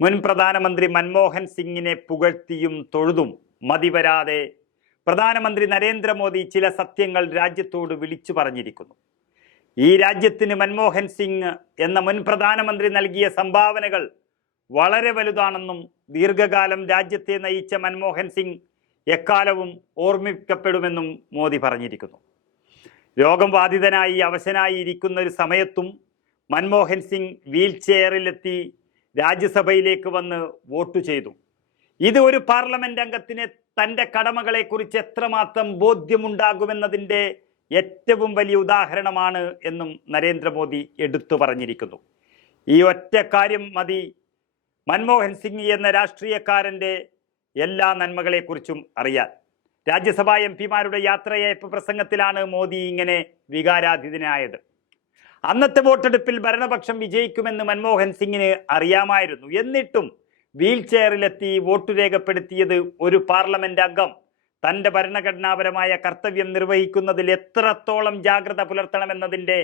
മുൻ പ്രധാനമന്ത്രി മൻമോഹൻ സിംഗിനെ പുകഴ്ത്തിയും തൊഴുതും മതിവരാതെ പ്രധാനമന്ത്രി നരേന്ദ്രമോദി ചില സത്യങ്ങൾ രാജ്യത്തോട് വിളിച്ചു പറഞ്ഞിരിക്കുന്നു. ഈ രാജ്യത്തിന് മൻമോഹൻ സിംഗ് എന്ന മുൻ പ്രധാനമന്ത്രി നൽകിയ സംഭാവനകൾ വളരെ വലുതാണെന്നും ദീർഘകാലം രാജ്യത്തെ നയിച്ച മൻമോഹൻ സിംഗ് എക്കാലവും ഓർമ്മിക്കപ്പെടുമെന്നും മോദി പറഞ്ഞിരിക്കുന്നു. രോഗം ബാധിതനായി അവശനായി ഇരിക്കുന്ന ഒരു സമയത്തും മൻമോഹൻ സിംഗ് വീൽ ചെയറിലെത്തി രാജ്യസഭയിലേക്ക് വന്ന് വോട്ട് ചെയ്തു. ഇത് ഒരു പാർലമെന്റ് അംഗത്തിന് തൻ്റെ കടമകളെക്കുറിച്ച് എത്രമാത്രം ബോധ്യമുണ്ടാകുമെന്നതിൻ്റെ ഏറ്റവും വലിയ ഉദാഹരണമാണ് എന്നും നരേന്ദ്രമോദി എടുത്തു പറഞ്ഞിരിക്കുന്നു. ഈ ഒറ്റ കാര്യം മതി മൻമോഹൻ സിംഗ് എന്ന രാഷ്ട്രീയക്കാരൻ്റെ എല്ലാ നന്മകളെക്കുറിച്ചും അറിയാൻ. രാജ്യസഭാ എംപിമാരുടെ യാത്രയയപ്പ് പ്രസംഗത്തിലാണ് മോദി ഇങ്ങനെ വികാരാധീനനായത്. അന്നത്തെ വോട്ടെടുപ്പിൽ ഭരണപക്ഷം വിജയിക്കുമെന്ന് മൻമോഹൻ സിംഗിന് അറിയാമായിരുന്നു. എന്നിട്ടും വീൽ ചെയറിലെത്തി വോട്ട് രേഖപ്പെടുത്തിയത് ഒരു പാർലമെന്റ് അംഗം തൻ്റെ ഭരണഘടനാപരമായ കർത്തവ്യം നിർവഹിക്കുന്നതിൽ എത്രത്തോളം ജാഗ്രത പുലർത്തണമെന്നതിൻ്റെ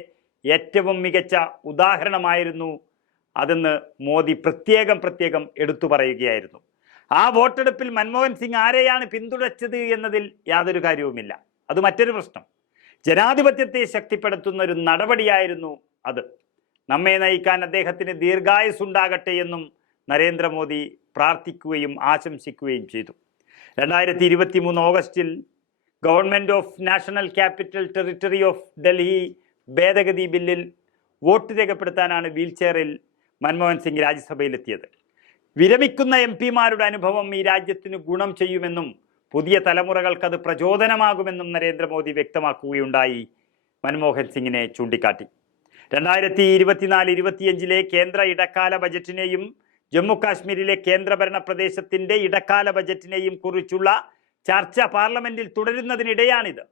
ഏറ്റവും മികച്ച ഉദാഹരണമായിരുന്നു അതെന്ന് മോദി പ്രത്യേകം എടുത്തു പറയുകയായിരുന്നു. ആ വോട്ടെടുപ്പിൽ മൻമോഹൻ സിംഗ് ആരെയാണ് പിന്തുണച്ചത് എന്നതിൽ യാതൊരു കാര്യവുമില്ല. അത് മറ്റൊരു പ്രശ്നം. ജനാധിപത്യത്തെ ശക്തിപ്പെടുത്തുന്ന ഒരു നടപടിയായിരുന്നു അത്. നമ്മെ നയിക്കാൻ അദ്ദേഹത്തിന് ദീർഘായുസ്സുണ്ടാകട്ടെ എന്നും നരേന്ദ്രമോദി പ്രാർത്ഥിക്കുകയും ആശംസിക്കുകയും ചെയ്തു. 2023 ഓഗസ്റ്റിൽ government of national capital territory of Delhi ഭേദഗതി ബില്ലിൽ വോട്ട് രേഖപ്പെടുത്താനാണ് വീൽ ചെയറിൽ മൻമോഹൻ സിംഗ് രാജ്യസഭയിലെത്തിയത്. വിരമിക്കുന്ന എംപിമാരുടെ അനുഭവം ഈ രാജ്യത്തിന് ഗുണം ചെയ്യുമെന്നും പുതിയ തലമുറകൾക്കത് പ്രചോദനമാകുമെന്നും നരേന്ദ്രമോദി വ്യക്തമാക്കുകയുണ്ടായി. മൻമോഹൻ സിംഗിനെ ചൂണ്ടിക്കാട്ടി 2024-25 കേന്ദ്ര ഇടക്കാല ബജറ്റിനെയും ജമ്മു കാശ്മീരിലെ കേന്ദ്രഭരണ പ്രദേശത്തിൻ്റെ ഇടക്കാല ബജറ്റിനെയും കുറിച്ചുള്ള ചർച്ച പാർലമെന്റിൽ തുടരുന്നതിനിടെയാണിത്.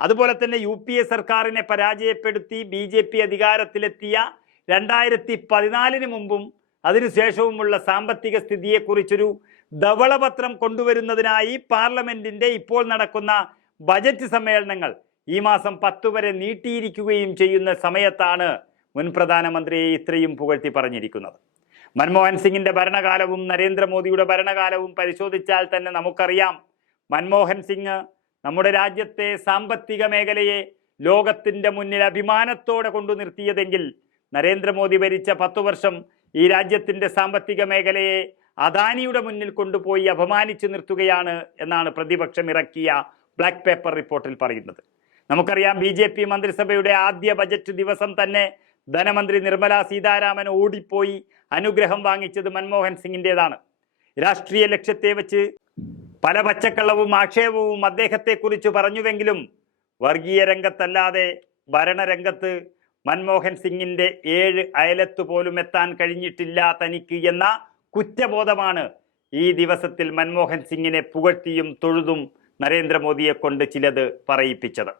അതുപോലെ തന്നെ UPA സർക്കാരിനെ പരാജയപ്പെടുത്തി BJP അധികാരത്തിലെത്തിയ 2014 മുമ്പും അതിനുശേഷവുമുള്ള സാമ്പത്തിക സ്ഥിതിയെക്കുറിച്ചൊരു ധവളപത്രം കൊണ്ടുവരുന്നതിനായി പാർലമെന്റിന്റെ ഇപ്പോൾ നടക്കുന്ന ബജറ്റ് സമ്മേളനങ്ങൾ ഈ മാസം 10 വരെ നീട്ടിയിരിക്കുകയും ചെയ്യുന്ന സമയത്താണ് മുൻ പ്രധാനമന്ത്രിയെ ഇത്രയും പുകഴ്ത്തി പറഞ്ഞിരിക്കുന്നത്. മൻമോഹൻ സിംഗിന്റെ ഭരണകാലവും നരേന്ദ്രമോദിയുടെ ഭരണകാലവും പരിശോധിച്ചാൽ തന്നെ നമുക്കറിയാം, മൻമോഹൻ സിംഗ് നമ്മുടെ രാജ്യത്തെ സാമ്പത്തിക മേഖലയെ ലോകത്തിന്റെ മുന്നിൽ അഭിമാനത്തോടെ കൊണ്ടു നിർത്തിയതെങ്കിൽ നരേന്ദ്രമോദി ഭരിച്ച 10 വർഷം ഈ രാജ്യത്തിന്റെ സാമ്പത്തിക മേഖലയെ അദാനിയുടെ മുന്നിൽ കൊണ്ടുപോയി അപമാനിച്ചു നിർത്തുകയാണ് എന്നാണ് പ്രതിപക്ഷം ഇറക്കിയ ബ്ലാക്ക് പേപ്പർ റിപ്പോർട്ടിൽ പറയുന്നത്. നമുക്കറിയാം, BJP മന്ത്രിസഭയുടെ ആദ്യ ബജറ്റ് ദിവസം തന്നെ ധനമന്ത്രി നിർമ്മല സീതാരാമൻ ഓടിപ്പോയി അനുഗ്രഹം വാങ്ങിച്ചത് മൻമോഹൻ സിംഗിൻ്റെതാണ്. രാഷ്ട്രീയ ലക്ഷ്യത്തെ വെച്ച് പല പച്ചക്കള്ളവും ആക്ഷേപവും അദ്ദേഹത്തെക്കുറിച്ച് പറഞ്ഞുവെങ്കിലും വർഗീയ രംഗത്തല്ലാതെ ഭരണരംഗത്ത് മൻമോഹൻ സിംഗിൻ്റെ 7 അയലത്ത് പോലും എത്താൻ കഴിഞ്ഞിട്ടില്ല തനിക്ക് എന്ന കുറ്റബോധമാണ് ഈ ദിവസത്തിൽ മൻമോഹൻ സിംഗിനെ പുകഴ്ത്തിയും തൊഴുതും നരേന്ദ്രമോദിയെ കൊണ്ട് ചിലത് പറയിപ്പിച്ചത്.